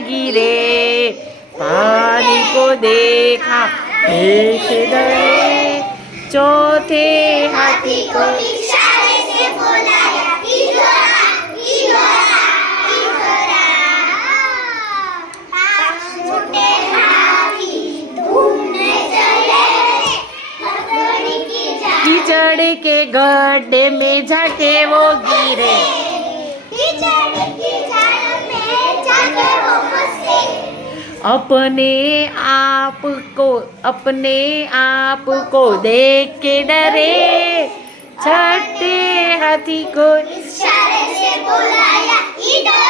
गिरे। पानी को देखा, देख डरे। चौथे हाथी को इशारे से छोटे, हाथी चले। कीचड़ के गड्ढे में जाके वो गिरे। अपने आप को अपने आप को देख के डरे। छठे हाथी को इशारे से बुलाया, इधर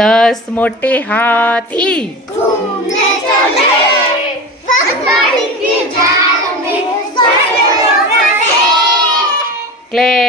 दस मोटे हाथी। घूमने चले। की जाल में क्ले